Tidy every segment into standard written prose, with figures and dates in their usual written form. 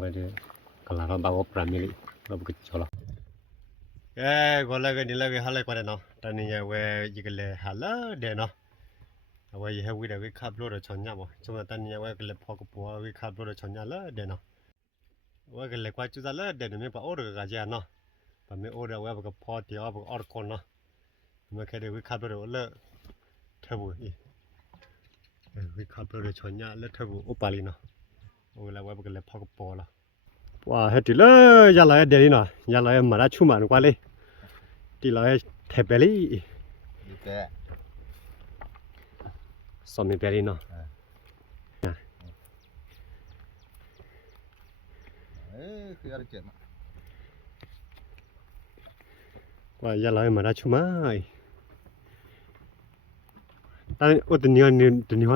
Wede kalau bawa pramili bawa kecil. Kalau ni lagi hal apa no? Tani ya we jikle hala de no. Awa ye we we kablo de chonya mo. Cuma tani ya we kele pok po we kablo de chonya la de no. We kele kwa chu la de me pa order ga ja no. Pa me order we ba po ti ba or kon no. Me kele we kablo de la tabu i. We kablo de chonya la tabu opali no. O la we ba kele pok po la. Wow, hết rồi, giờ lại để đi nào, giờ lại mà đã chú mặn qua đi, đi lại thẹp bể đi, xong mình bể đi nào, wow, giờ lại mà đã chú mày, tại ở tình nhiều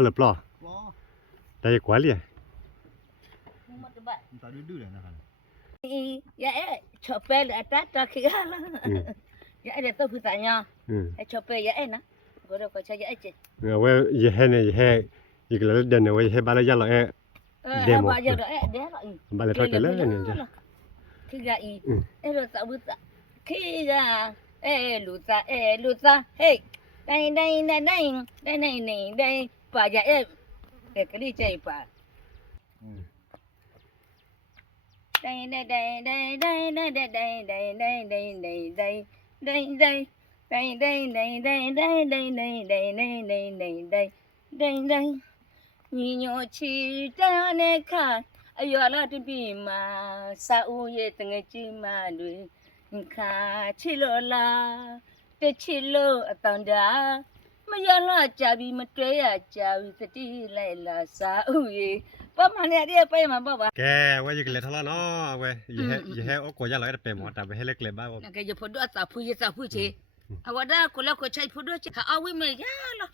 là plо, tại quá liền, ya chopel atata kigala ya de to putanya chopel ya na godo ko cha ya che vậy giờ hè này hè, giờ cái lần này vậy hè ba giờ lại demo, ba giờ de ba lại thôi cái lần này chứ, kiga i ero sa buta kiga luta hey dai pa ya cái đi chơi pa đây nhìn nhau chỉ ta nè khá ayo la tu bi ma sa u ye tenge chi ma du khá chi lo la te chi lo atanda ma ya la cha bi ma twe ya cha bi sati lai la sa u ye ba ma ne dia pa ma baแกว่าจะเล่นทะเลาะเนาะเว้ยยี่ห้อโอ้ก็ยังเราได้เป็นหมอแต่ไปให้เล็กเล็กบ้าง na ke je podo ata pu ye sa pu che awada ko la ko chai podo che ha awi me ya lo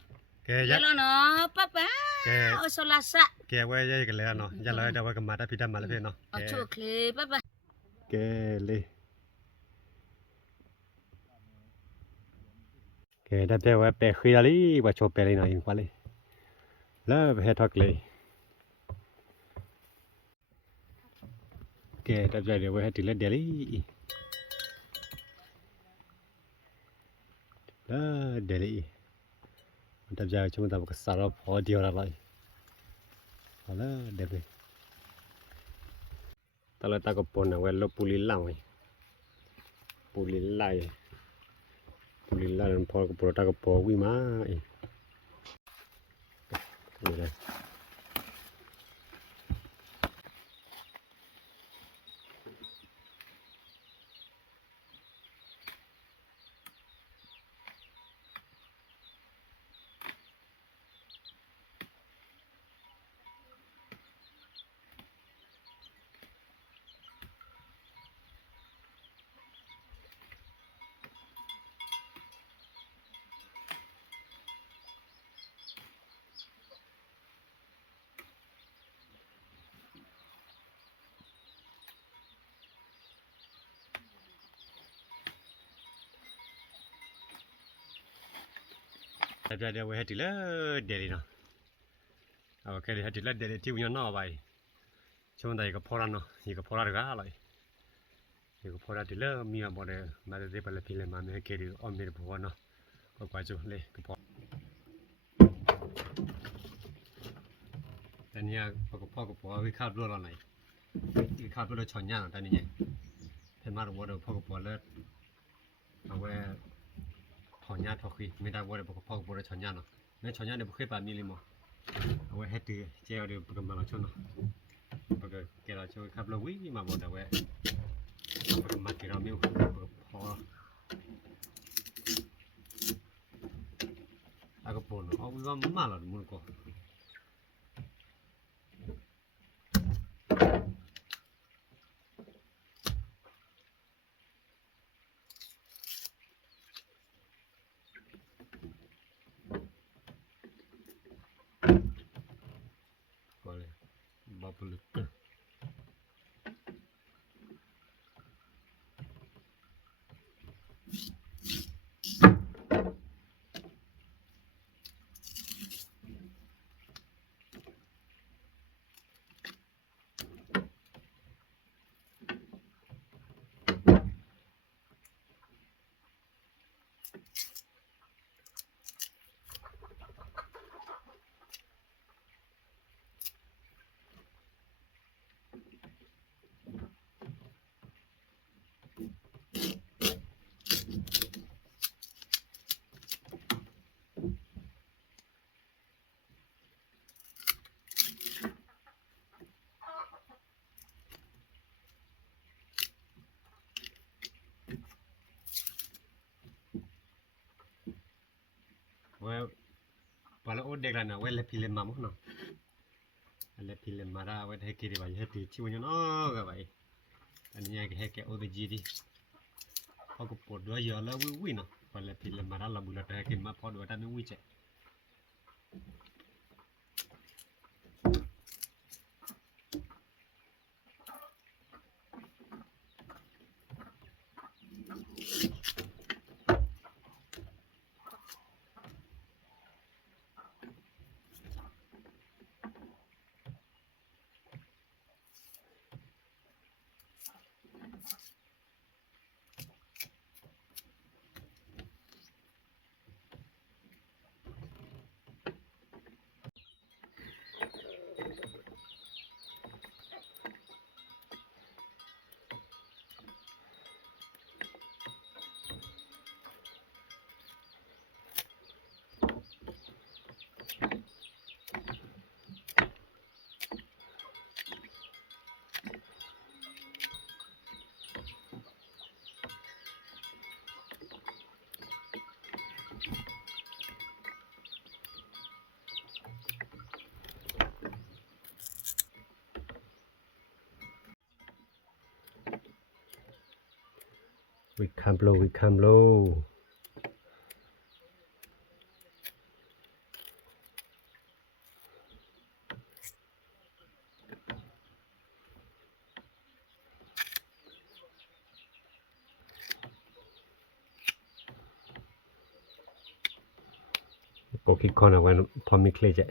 แกยั ya ด lo no papa แก o so la sa แกว่าจะเล่นเนาะยังเราได้ว่ากันมาได้พิจารณาแล้วเพื่อนเนาะ o cho kle papa แกเลยแกได้แต่ว่าเปะคุยอะไรว่าโชว์เปะเลยหน่อยกว่าเลยแล้วไปให้ทอกเลยแกได้ใจเดี๋ยวไว้ให้ติดเล่นเดี๋ยวเลยแล้วเดี๋ยวเลยมันได้ใจช่วงตาบุกสารพอเดียวละเลยเอาละเดี๋ยวเลยตลอดตาก็ปนเอาไว้ลบปุลิล่างไว้ปุลิไล่ปุลิล่างพอก็ปวดตาก็ปวดวิ่งมาอีกนี่เลยเดี๋ยวไว้ให้ติดแล้วเดี๋ยวเนาะเอาแค่ให้ติดแล้วเดี๋ยวที่วิ่งนอกไปช่วงใดก็พอแล้วเนาะนี่ก็พอแล้วก็อะไรนี่ก็พอแล้วติดแล้วมีอะไรบ้างมาเดี๋ยวไปเลยพี่เลยมาไม่ให้เกลีอ้อมไม่ได้พอเนาะก็กว่าจุเลยก็พอแต่เนี่ยพอก็พอวิคาบรั้วเราไหนวิคาบรั้วเราชนย่างแต่นี่ไงเห็นมาเราว่าเราพอก็พอแล้วเอาไว้ถอนหญ้าถอคุยไม่ได้ว่าเดี๋ยวพ่อก็บอกชอนหญ้าเนาะแม่ชอนหญ้าเดี๋ยวเคยปามีเลยมั้งเอาไว้ให้ตีเจ้าเดี๋ยวประมาณเราชนเนาะประกอบแกเราช่วยขับเราวิ่งมาบอกแต่ว่าประมาณกี่เราไม่พอแล้วก็ปนเอาวิ่งมาหรอมึงก็bubble เ เด็กแล้วนะเว้ยเล็บพิเลมามั้งเนาะเล็บพิเลมาได้เว้ยให้กินได้ไปให้ตีชิวันนี้เนาะก็ไปอันนี้ยังให้แกโอเดจีดีพอก็ปวดด้วยเยอะแล้ววิ่งเนาะพอเล็บพิเลมาได้เราบุญเราให้กินมาพอด้วยได้ไม่วิ่งเจ๊ We come low, we come low. Có cái con nào quen phò mi kle chạy.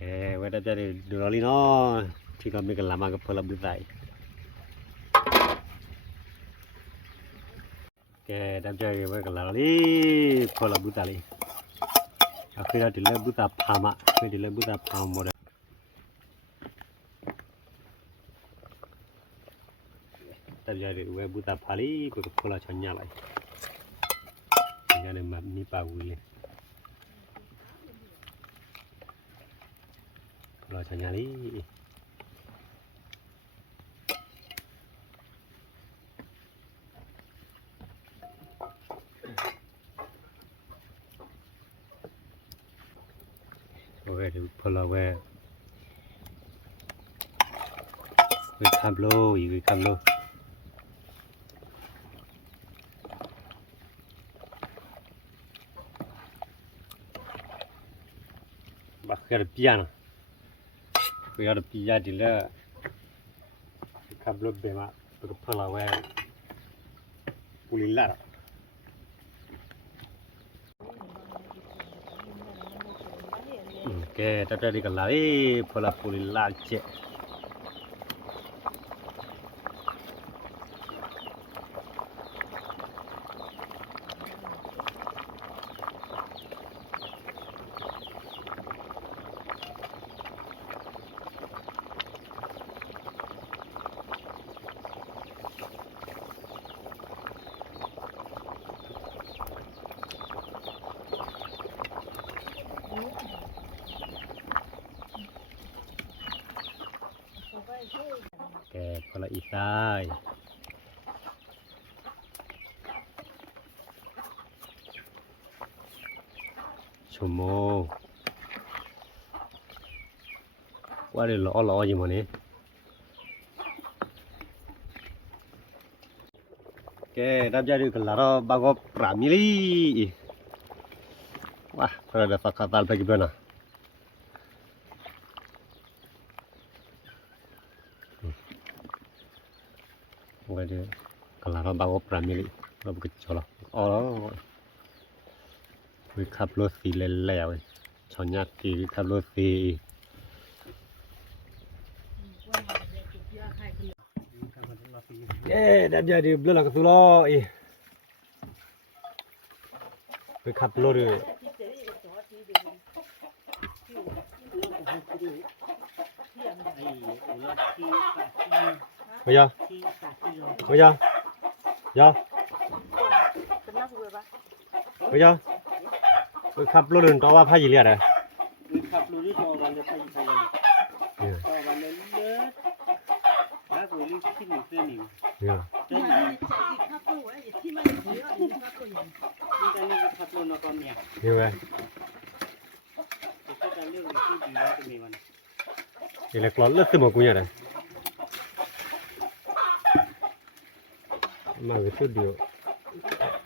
Okay, vậy đã đi được rồi nó chỉ còn mình cần làm cái phần làm được vậy. Okay, đam chơi vậy cần làm đi phần làm được vậy. Khi đó thì lên bút tập phàm ạ, khi thì lên bút tập phàm một. Đam chơi thì về bút tập phàm đi, cái phần là chọn nhà lại. Nhà này mà mi bao vui. Rồi chọn nhà đi. Rồi thì follow where we come low, we come low. Bác cái piano, cái piano thì là come low bé mà, cái follow where pulila. Okay, tadi di kelari pola pulila cek. Okay, pola isai. Sumo. Quá đi lõ gì mà nè. Okay, đáp ra được là đó bao gồm pramili. Wah, kalau ada fakal bagi mana? Vậy thì còn là bao gồm pramili, bao gồm cho là, weขับรถสีแล้วชอนยักษ์ที่ขับรถสีดับยาดีเบลล์กับตุลอweขับรถเลยbây giờ bây giờ cái khắp lô đường to ba phải gì liền đấy วิขับรู้ด้วยตัววันเลยไปไปเลยตัววันเลยเลิศแล้วกูรีบคิดหนึ่งเส้นหนึ่ง yeah เส้นหนึ่งนี่การนี่ขับรถนอกเนี่ย như vậy ก็จะเรื่องที่ดีแล้วจะมีวัน thì là lót lướt từ một cú nhà này mà cái số điều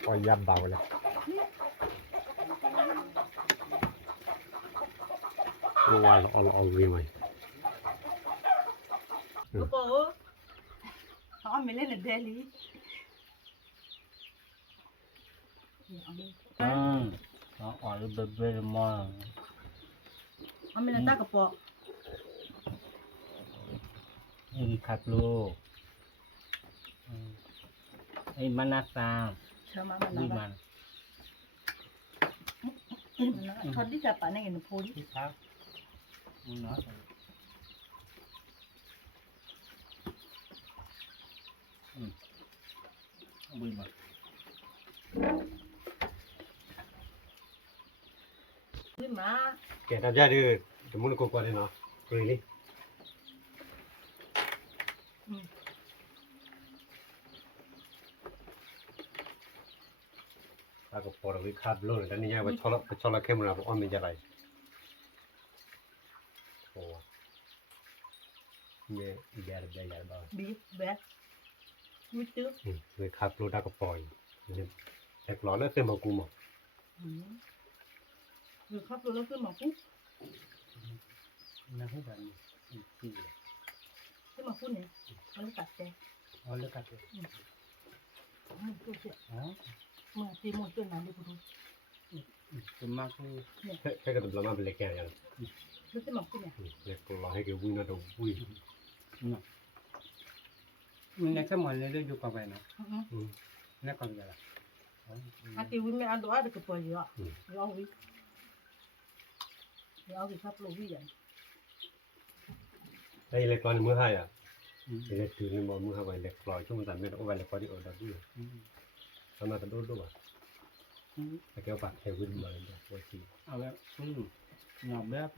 có giáp bảo này ngoài là gì mày Bố họ mới lên là daily nó ở bên bên mà họ mới là ta cái bộ ไอ้ขับรู้ไอ้มานาซา chờ mà ดี nó มัน thật đi gặp bạn này nó phối ที่พักมึงน้อยบุยมา với má kẻ tham gia đi thì muốn cô qua đây nó cười đi ta có bỏ được cái cáp luôn rồi nên bây cho là camera của on mình ra lại ồ nhẹ giờ đó biết bé vui tứ người cáp luôn ta có bỏ nên đẹp lắm nó xem mà cùm mà người khóc rồi nó cứ mà phút น่าให้แบบนี้ที่ cứ mà phút này nó cắt xe เอาเลือกกัน câu chuyện อ๋อ mà tìm một chuyện nào đi phụ ส่วนมากคือ cái cái tụi nó bị lệch kẹo rồi nó sẽ mọc cái này lệch lo hay cái vui nó đâu vui มันในสมองเลยเรื่องอยู่กับไปเนาะ ừ. นี่ก่อนกันละ à thì vui mẹ ăn đó được cái bồi gì ạ rau vui rau thì khắp lối vui vậy đây lệch lo mưa hay à thì lệch từ lên mưa hay vậy lệch lo chúng mình tạm biệt nó vậy lệch lo đi ở đó vui sao nó tận đốt đâu à cái kéo bạc theo vươn mà lên đó vậy thì เอาแบบหนอบแบบ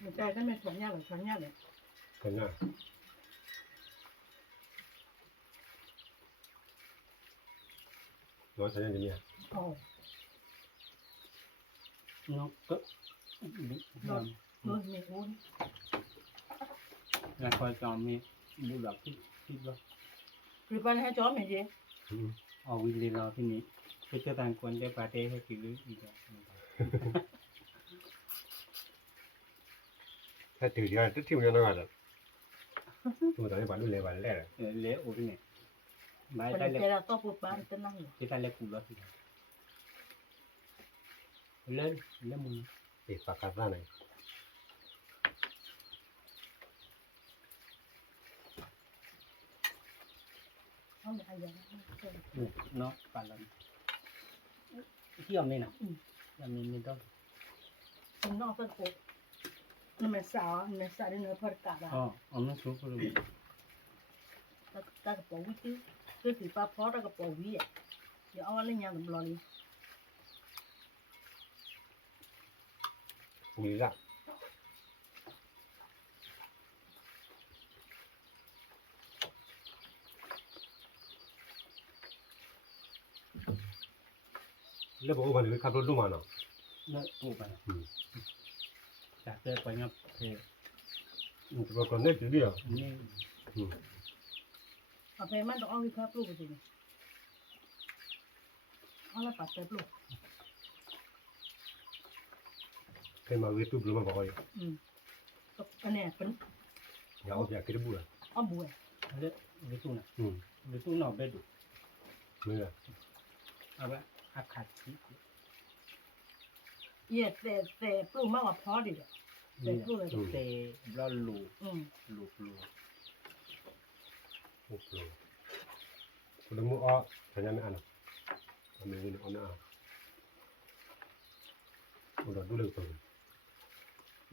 người ta cái mẹ thoải nha này cái nào nói sao như thế ồ นกก็ rồi mình uống แล้วคอยจอมมีบุหรี่ที่ว่า rồi ban hai chó mày gì เอาวิลเลรอที่นี้เพื่อต่างคนจะปาเต้ให้กินหรืออีก ถ้าตื่นก็จะทิ้งยังไงล่ะตัวตอนนี้บ้านดูเลยบ้านแรกเลย เละโอ้ยเนี่ยไม่ còn ได้เล็ก cái là to bột ban tên năng rồi ที่ได้เล็กกูแล้วสิเล่นเล่นมึง ติดปากกาซ่าไหน không ai giờ เนาะปาลันที่ยอมนี่นะยังมีต้อง nó phân khổ nhưng mà sao đến nó phân cả อ๋อ là เอาน้ำซุปก็เลย ta cái bầu chứ cái thì ba phó ta cái bầu gì vậy giờ ông lên nhà làm lò đi คุยละแล้วบอกว่ามันขับรถลุ่มมาเนาะ เลิกปลูกไปจากเจอไปงับเท ตัวก่อนเนี่ยจุดเดียว นี่ à phải mang đồ ông đi khắp luôn rồi ông là bắt tập luôn เคยมาเวทุบลุ่มมาบอกว่า anh này phân อย่าเอาอยากกินบุหรี่ ông bùi เลือกวิตุนะ อืม วิตุหน่อเบ็ด เมื่อ เอาไว้หักขาดที่ yeahแต่ปลูกมากกว่าพอดิแต่ปลูกเลย เตะบอลลู ลู โอ้โหคุณมูอ้อสัญญาณไม่อ่านทำไมคุณอ้อไม่อ่านคุณดูเลยตัว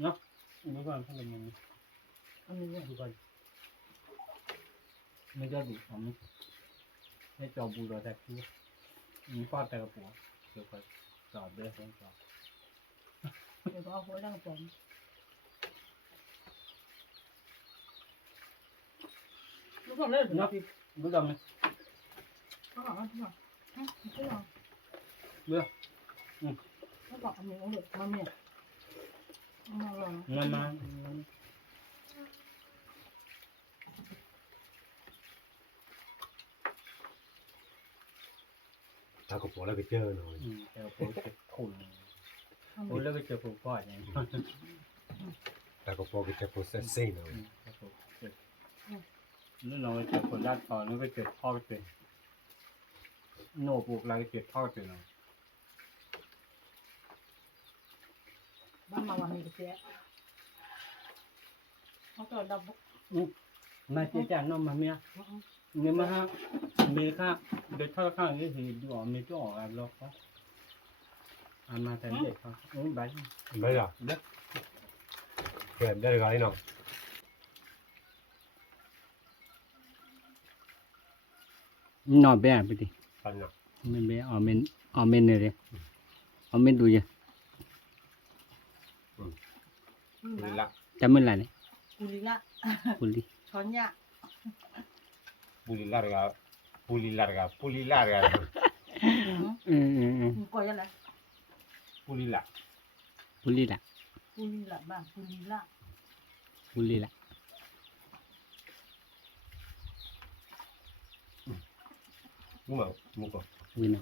เนาะนี่ก่อนท่านมึง anh này ดูก่อนไม่ได้ดูผมให้จอบูรอแต่คือมีฟาดแต่กระปัวเดี๋ยวก่อน จอดด้วยผมจอด เดี๋ยวก็เอาหัวดังผม ลูกก็เล่น เนาะพี่รู้ดำไหม เขาบอกว่าเขาบอกเขาบอก เบื่อ เขาบอกอันนี้เอาเด็กมาเนี่ยมาลอง มา ตาก็พอแล้วก็เจอหน่อย เจอผมเจ็บคุณผมแล้วก็เจอผมก่อนอย่างนี้ ตาก็พอก็จะโปรเซสซิ่งหน่อย นู่นเราเจอคนลาดตอนนู้นก็เจอพ่อเป็นโน่ปลูกอะไรเจอพ่อเป็น บ้านมาวันนี้ก็เจ๊เขาก็ดับ มาเจ๊จานน้องมาเมียเนี่ยมาฮะมีค่าเด็กข้าวข้างนี้คือดูมีตัวออกอะไรแล้วก็มาแต่เด็กเขาใบ ไม่หรอ เด็ก แกได้ไรเนาะ นอนแบบไปดิ ปันเนาะ ไม่แบบออมเมนเลยออมเมนดูยัง นี่ละ จำไม่ได้เลย กุลีละ คุณดิ ช้อนยะ puli larga puli larga ก่อยอะไร puli la กุลีละ กุลีละบ้างกุลีละ กุลีละ guma muko วินา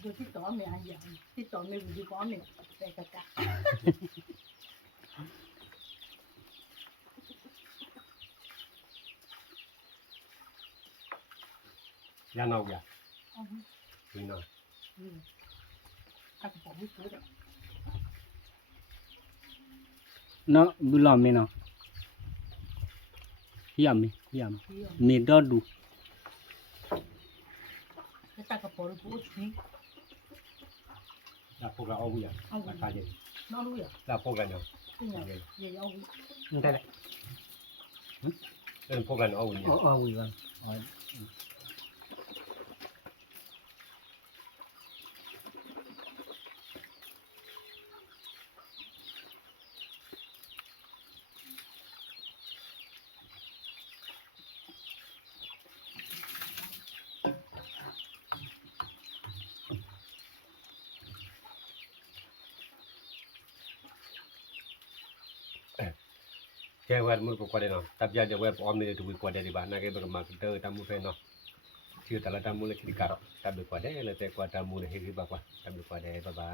เดี๋ยวที่ต่อเมียอย่างที่ต่อเมียอยู่ก่อนเนี่ยแต่กะกะ ya no ya อ๋อ ni no ถ้าผมไม่ซื้อเนี่ย เนาะบุลอมเมนเนาะยามมีดอดู แล้วแต่กระเป๋าเลยกูชี้ la poca o ya la calle น้องรู้อย่าง la poca no ที่ไหนเดี๋ยวเอา นี่ได้เลย el poca no o อ๋อ ya อ๋อวิวันอ๋อ ke wer mu ko de no tab ya de wer o mi de tu ko de ba na ke ba ma de tamu fe no chi ta la tamu le ki karo tab ko de le te ko tamu le hi ba kwa tab ko de ba ba